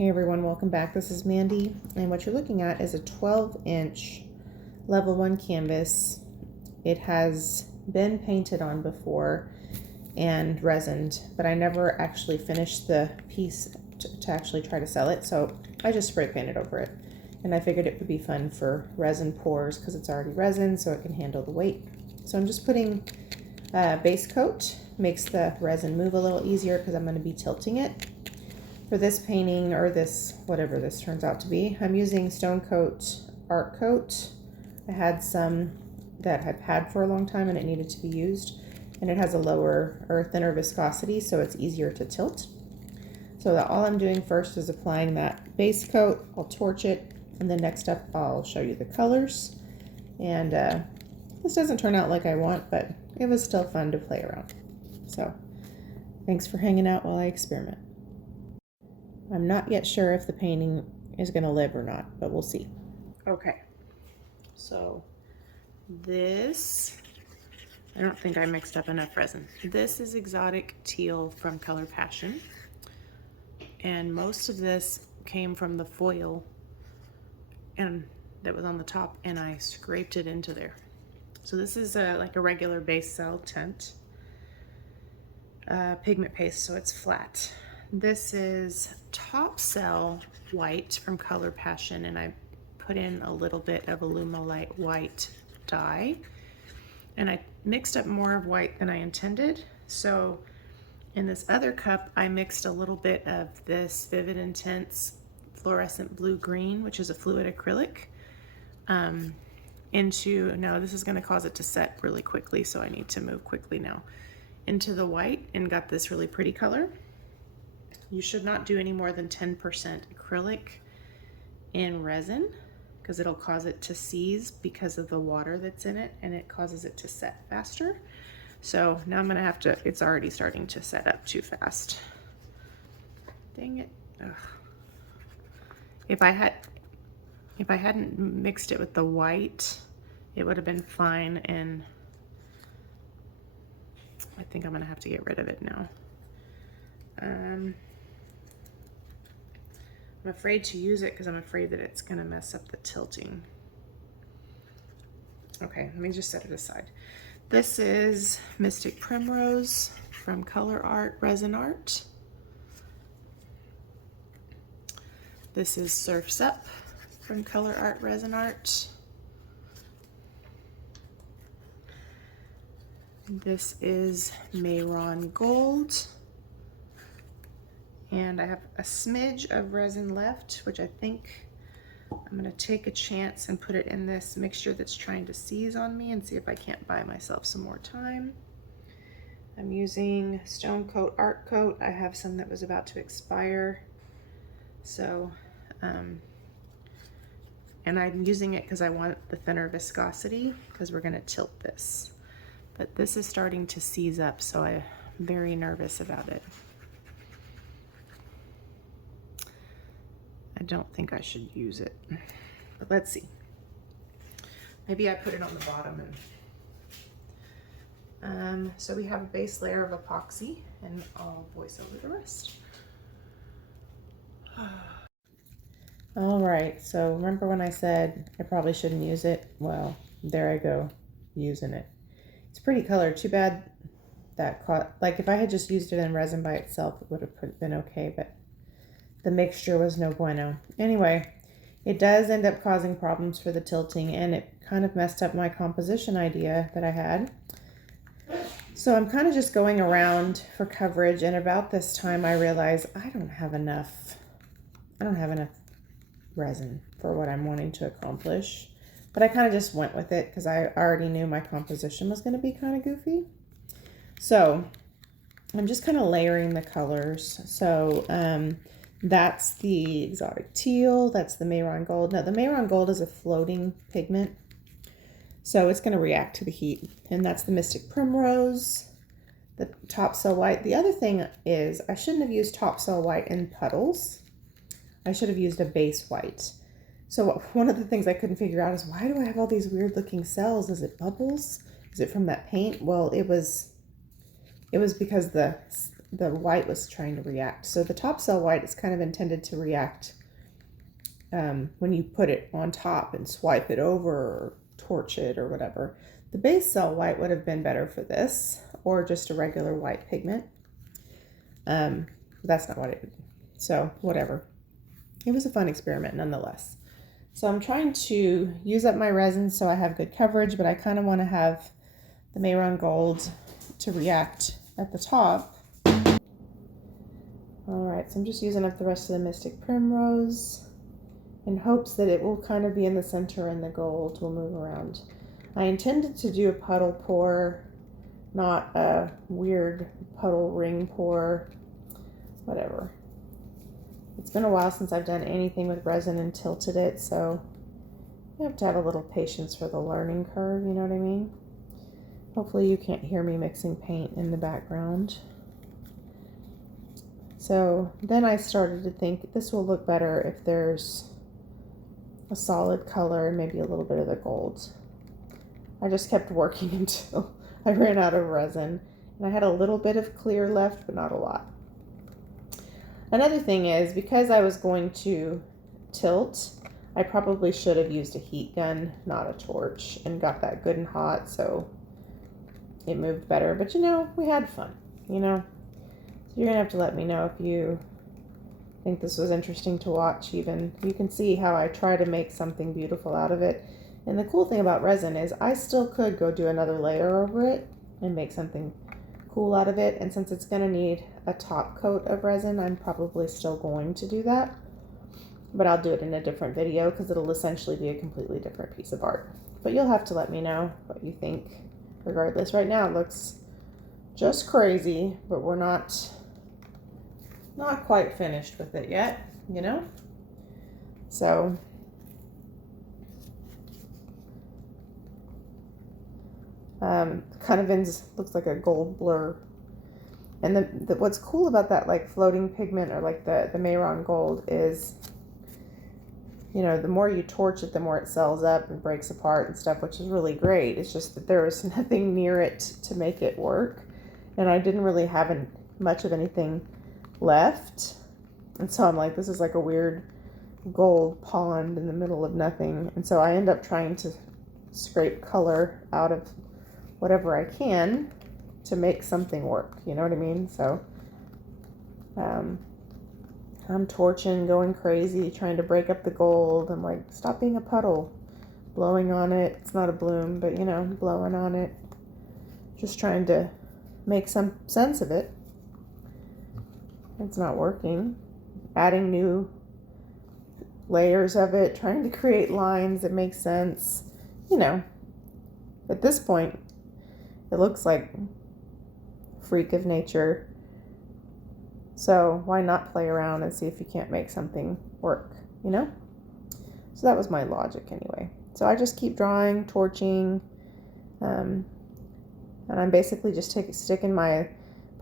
Hey everyone, welcome back. This is Mandy, and what you're looking at is a 12-inch level 1 canvas. It has been painted on before and resined, but I never actually finished the piece to actually try to sell it, so I just spray painted over it. And I figured it would be fun for resin pours because it's already resin, so it can handle the weight. So I'm just putting base coat, makes the resin move a little easier because I'm going to be tilting it. For this painting, or this, whatever this turns out to be, I'm using Stonecoat Art Coat. I had some that I've had for a long time and it needed to be used. And it has a lower or thinner viscosity, so it's easier to tilt. So all I'm doing first is applying that base coat. I'll torch it, and then next up I'll show you the colors. And this doesn't turn out like I want, but it was still fun to play around. So thanks for hanging out while I experiment. I'm not yet sure if the painting is going to live or not, but we'll see. Okay, so this, I don't think I mixed up enough resin. This is Exotic Teal from Color Passion, and most of this came from the foil and that was on the top, and I scraped it into there. So this is like a regular base cell tint pigment paste, so it's flat. This is Top Cell White from Color Passion, and I put in a little bit of Alumilite white dye, and I mixed up more of white than I intended. So in this other cup, I mixed a little bit of this Vivid Intense Fluorescent Blue Green, which is a fluid acrylic, into, now this is going to cause it to set really quickly, so I need to move quickly now, into the white, and got this really pretty color. You should not do any more than 10% acrylic in resin because it'll cause it to seize because of the water that's in it, and it causes it to set faster. So now I'm gonna have to, it's already starting to set up too fast. Dang it. Ugh. If I hadn't mixed it with the white, it would have been fine, and I think I'm gonna have to get rid of it now. I'm afraid to use it because I'm afraid that it's gonna mess up the tilting. Okay, let me just set it aside. This is Mystic Primrose from Colourarte Rezinarte. This is Surf's Up from Colourarte Rezinarte. This is Mehron Gold. And I have a smidge of resin left, which I think I'm gonna take a chance and put it in this mixture that's trying to seize on me and see if I can't buy myself some more time. I'm using Stonecoat Art Coat. I have some that was about to expire. So, and I'm using it because I want the thinner viscosity because we're gonna tilt this. But this is starting to seize up, so I'm very nervous about it. I don't think I should use it, but let's see. Maybe I put it on the bottom. And so we have a base layer of epoxy, and I'll voice over the rest. All right, so remember when I said I probably shouldn't use it? Well, there I go, using it. It's pretty color. Too bad that caught, like if I had just used it in resin by itself, it would have been okay, but the mixture was no bueno. Anyway, it does end up causing problems for the tilting, and it kind of messed up my composition idea that I had. So I'm kind of just going around for coverage, and about this time I realized I don't have enough resin for what I'm wanting to accomplish. But I kind of just went with it because I already knew my composition was going to be kind of goofy. So I'm just kind of layering the colors. So that's the Exotic Teal, that's the Mehron Gold. Now the Mehron Gold is a floating pigment, so it's going to react to the heat. And that's the Mystic Primrose, the Top Cell White. The other thing is I shouldn't have used Top Cell White in puddles. I should have used a base white. So one of the things I couldn't figure out is, why do I have all these weird looking cells? Is it bubbles? Is it from that paint? Well, it was because the the white was trying to react. So the top cell white is kind of intended to react when you put it on top and swipe it over or torch it or whatever. The base cell white would have been better for this, or just a regular white pigment. That's not what it would do. So whatever. It was a fun experiment nonetheless. So I'm trying to use up my resin so I have good coverage, but I kind of want to have the Mehron Gold to react at the top. All right, so I'm just using up the rest of the Mystic Primrose in hopes that it will kind of be in the center and the gold will move around. I intended to do a puddle pour, not a weird puddle ring pour, whatever. It's been a while since I've done anything with resin and tilted it, so you have to have a little patience for the learning curve, you know what I mean? Hopefully you can't hear me mixing paint in the background. So then I started to think this will look better if there's a solid color and maybe a little bit of the gold. I just kept working until I ran out of resin, and I had a little bit of clear left, but not a lot. Another thing is, because I was going to tilt, I probably should have used a heat gun, not a torch, and got that good and hot so it moved better. But you know, we had fun, you know. So you're gonna have to let me know if you think this was interesting to watch. Even you can see how I try to make something beautiful out of it. And the cool thing about resin is I still could go do another layer over it and make something cool out of it. And since it's going to need a top coat of resin, I'm probably still going to do that. But I'll do it in a different video because it'll essentially be a completely different piece of art. But you'll have to let me know what you think. Regardless, right now it looks just crazy, but we're not quite finished with it yet, you know? So kind of looks like a gold blur. And what's cool about that like floating pigment or like the Mehron Gold is, you know, the more you torch it, the more it sells up and breaks apart and stuff, which is really great. It's just that there was nothing near it to make it work. And I didn't really have much of anything left. And so I'm like, this is like a weird gold pond in the middle of nothing. And so I end up trying to scrape color out of whatever I can to make something work, you know what I mean? So I'm torching, going crazy, trying to break up the gold. I'm like, stop being a puddle, blowing on it. It's not a bloom, but you know, blowing on it, just trying to make some sense of it. It's not working. Adding new layers of it, trying to create lines that make sense, you know. At this point, it looks like freak of nature. So why not play around and see if you can't make something work, you know? So that was my logic anyway. So I just keep drawing, torching, and I'm basically just sticking my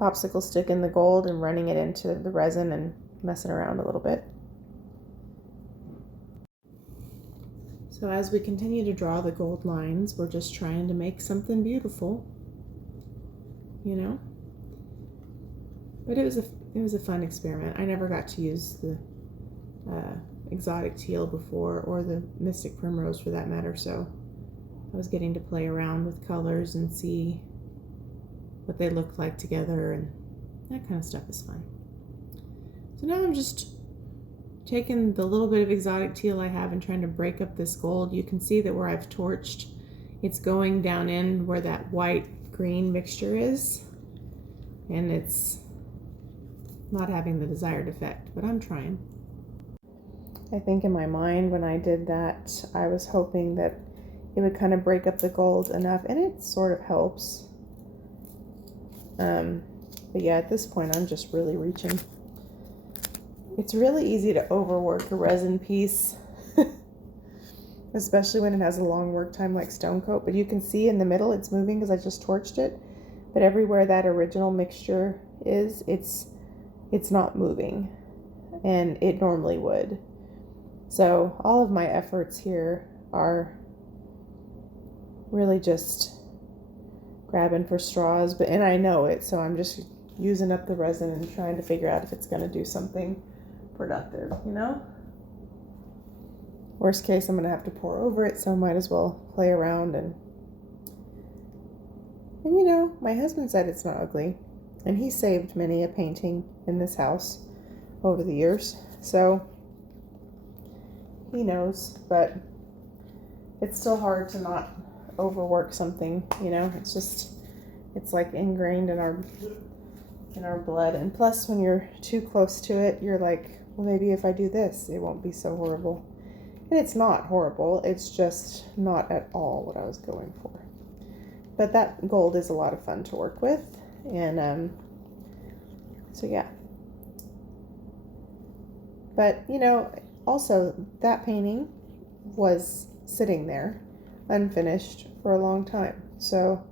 popsicle stick in the gold and running it into the resin and messing around a little bit. So as we continue to draw the gold lines, we're just trying to make something beautiful, you know? But it was a fun experiment. I never got to use the exotic teal before, or the Mystic Primrose for that matter, so I was getting to play around with colors and see what they looked like together, and that kind of stuff is fun. So now I'm just taking the little bit of exotic teal I have and trying to break up this gold. You can see that where I've torched, it's going down in where that white green mixture is, and it's not having the desired effect, but I'm trying. I think in my mind when I did that, I was hoping that it would kind of break up the gold enough, and it sort of helps. But yeah, at this point, I'm just really reaching. It's really easy to overwork a resin piece, especially when it has a long work time like Stonecoat. But you can see in the middle it's moving because I just torched it. But everywhere that original mixture is, it's not moving, and it normally would. So all of my efforts here are really just grabbing for straws, and I know it, so I'm just using up the resin and trying to figure out if it's going to do something productive, you know? Worst case, I'm going to have to pour over it, so I might as well play around. And you know, my husband said it's not ugly, and he saved many a painting in this house over the years, so he knows. But it's still hard to not overwork something, you know? It's just, it's like ingrained in our blood. And plus, when you're too close to it, you're like, well, maybe if I do this, it won't be so horrible. And it's not horrible, it's just not at all what I was going for. But that gold is a lot of fun to work with, and so yeah. But you know, also that painting was sitting there unfinished for a long time, so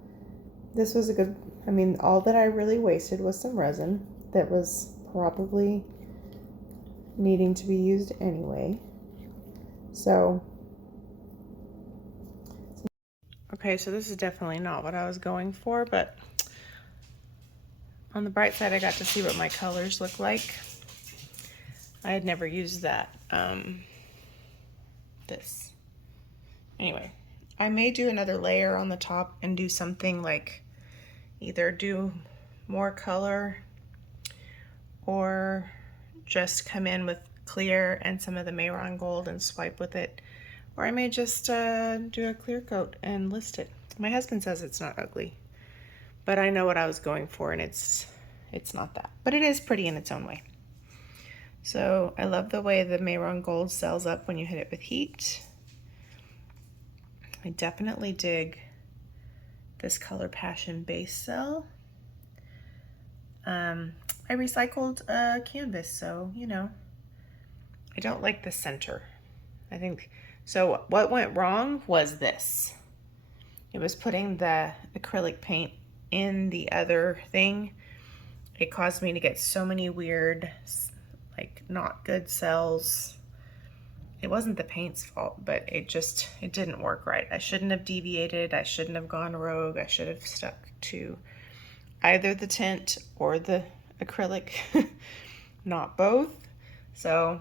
this was a good, I mean, all that I really wasted was some resin that was probably needing to be used anyway. So okay, so this is definitely not what I was going for, but on the bright side, I got to see what my colors look like. I had never used that, this. Anyway, I may do another layer on the top and do something like either do more color or just come in with clear and some of the Mehron Gold and swipe with it. Or I may just do a clear coat and list it. My husband says it's not ugly, but I know what I was going for, and it's not that. But it is pretty in its own way. So I love the way the Mehron Gold sells up when you hit it with heat. I definitely dig this Color Passion base cell. I recycled a canvas, so you know, I don't like the center. I think, so what went wrong was this. It was putting the acrylic paint in the other thing. It caused me to get so many weird, like not good cells. It wasn't the paint's fault, but it didn't work right. I shouldn't have deviated. I shouldn't have gone rogue. I should have stuck to either the tint or the acrylic, not both. So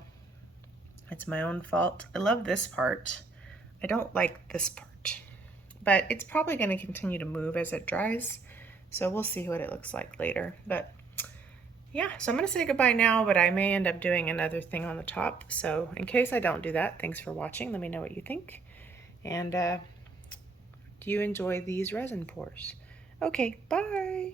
it's my own fault. I love this part. I don't like this part, but it's probably going to continue to move as it dries. So we'll see what it looks like later. But yeah, so I'm going to say goodbye now, but I may end up doing another thing on the top. So in case I don't do that, thanks for watching. Let me know what you think. And do you enjoy these resin pours? Okay, bye.